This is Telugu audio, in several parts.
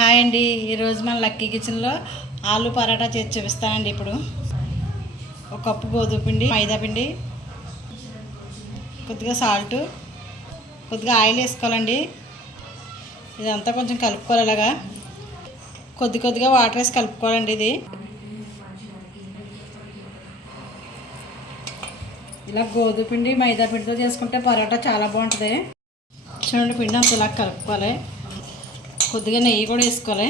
హాయ్ అండి. ఈరోజు మన లక్కీ కిచెన్లో ఆలు పరాటా చేసి చూపిస్తానండి ఇప్పుడు. ఒక కప్పు గోధుమ పిండి మైదా పిండి కొద్దిగా సాల్ట్ కొద్దిగా ఆయిల్ వేసుకోవాలండి. ఇదంతా కొంచెం కలుపుకోవాలి ఇలాగా. కొద్ది కొద్దిగా వాటర్ వేసి కలుపుకోవాలండి ఇది. ఇలా గోధుమ పిండి మైదా పిండితో చేసుకుంటే పరోటా చాలా బాగుంటుంది. చూడండి పిండి అంత ఇలా కలుపుకోవాలి. కొద్దిగా నెయ్యి కూడా వేసుకోవాలి.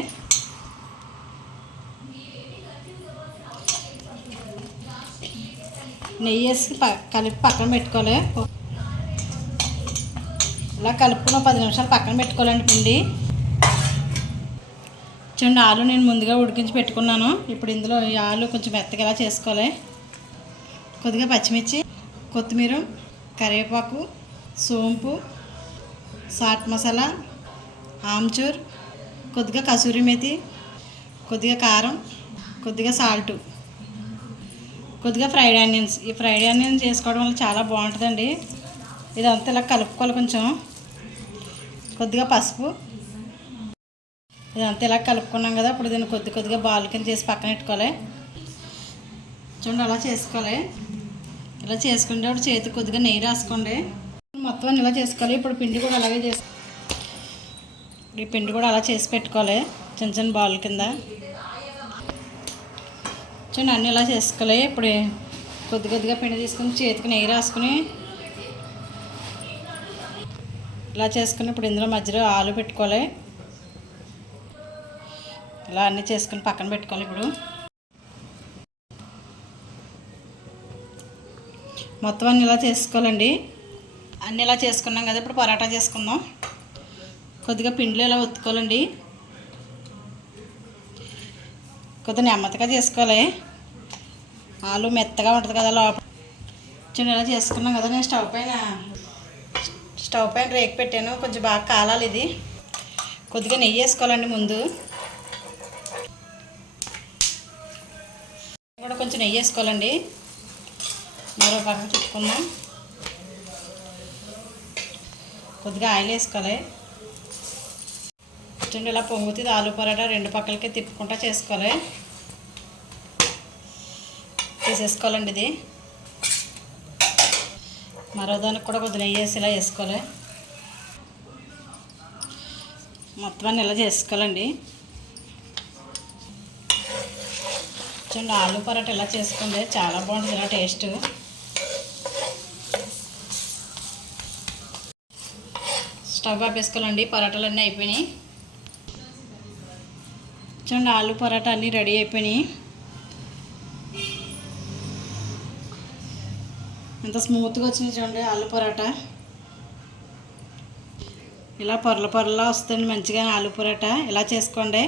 నెయ్యి వేసి కలిపి పక్కన పెట్టుకోవాలి. ఇలా కలుపుకున్న పది నిమిషాలు పక్కన పెట్టుకోవాలండి పిండి. చూడండి ఆలు నేను ముందుగా ఉడికించి పెట్టుకున్నాను. ఇప్పుడు ఇందులో ఈ ఆలు కొంచెం మెత్తగా ఇలా చేసుకోవాలి. కొద్దిగా పచ్చిమిర్చి కొత్తిమీర కరివేపాకు సోంపు సాట్ మసాలా ఆమ్చూర్ కొద్దిగా కసూరి మేతి కొద్దిగా కారం కొద్దిగా సాల్ట్ కొద్దిగా ఫ్రైడ్ ఆనియన్స్. ఈ ఫ్రైడ్ ఆనియన్స్ చేసుకోవడం వల్ల చాలా బాగుంటుందండి. ఇదంతా ఇలా కలుపుకోవాలి కొంచెం. కొద్దిగా పసుపు. ఇదంతా ఇలా కలుపుకున్నాం కదా ఇప్పుడు దీన్ని కొద్ది కొద్దిగా బాల్ కింద చేసి పక్కన పెట్టుకోవాలి. చూడండి అలా చేసుకోవాలి. ఇలా చేసుకునేటప్పుడు చేతికి కొద్దిగా నెయ్యి రాసుకోండి. మొత్తం ఇలా చేసుకోవాలి. ఇప్పుడు పిండి కూడా అలాగే చేసుకోవాలి ఈ పిండి కూడా అలా చేసి పెట్టుకోవాలి. చిన్న చిన్న బాల్ కింద. చూడండి అన్నీ ఇలా చేసుకోవాలి. ఇప్పుడు కొద్ది కొద్దిగా పిండి తీసుకుని చేతికి నెయ్యి రాసుకుని ఇలా చేసుకుని ఇప్పుడు ఇందులో మధ్యలో ఆలు పెట్టుకోవాలి. ఇలా అన్నీ చేసుకుని పక్కన పెట్టుకోవాలి ఇప్పుడు. మొత్తం అన్నీ ఇలా చేసుకోవాలండి. అన్నీ ఇలా చేసుకున్నాం కదా ఇప్పుడు పరాటా చేసుకుందాం. కొద్దిగా పిండిలో ఇలా ఒత్తుకోవాలండి? కొద్దిగా నెమ్మదిగా చేసుకోవాలి. ఆలు మెత్తగా ఉంటుంది కదా లోపల చిన్న ఇలా చేసుకున్నాం కదా నేను స్టవ్ పైన స్టవ్ పైన రేక్ పెట్టాను. కొంచెం బాగా కాలాలి ఇది. కొద్దిగా నెయ్యి వేసుకోవాలండి ముందు. కూడా కొంచెం నెయ్యి వేసుకోవాలండి. మరో పక్కన చుట్టుకుందాం కొద్దిగా ఆయిల్ వేసుకోవాలి. చూడండి ఇలా పొంగుతుంది ఆలు పరోటా రెండు పక్కలకి తిప్పుకుంటా చేసుకోవాలి. తీసేసుకోవాలండి ఇది. మరో దానికి కూడా కొద్దిగా నెయ్యి వేసి ఇలా వేసుకోవాలి. మొత్తం అన్ని ఇలా చేసుకోవాలండి. చూడండి ఆలు పరోటా ఇలా చేసుకోండి చాలా బాగుంటుంది ఇలా టేస్ట్. స్టవ్ ఆపేసుకోవాలండి పరోటాలు అన్నీ అయిపోయినాయి. చూడండి ఆలు పరాటా అన్నీ రెడీ అయిపోయినాయి. ఎంత స్మూత్గా వచ్చింది చూడండి ఆలు పరాటా. ఇలా పొరల పొరలా వస్తుంది మంచిగా ఆలు పరోటా. ఇలా చేసుకోండి.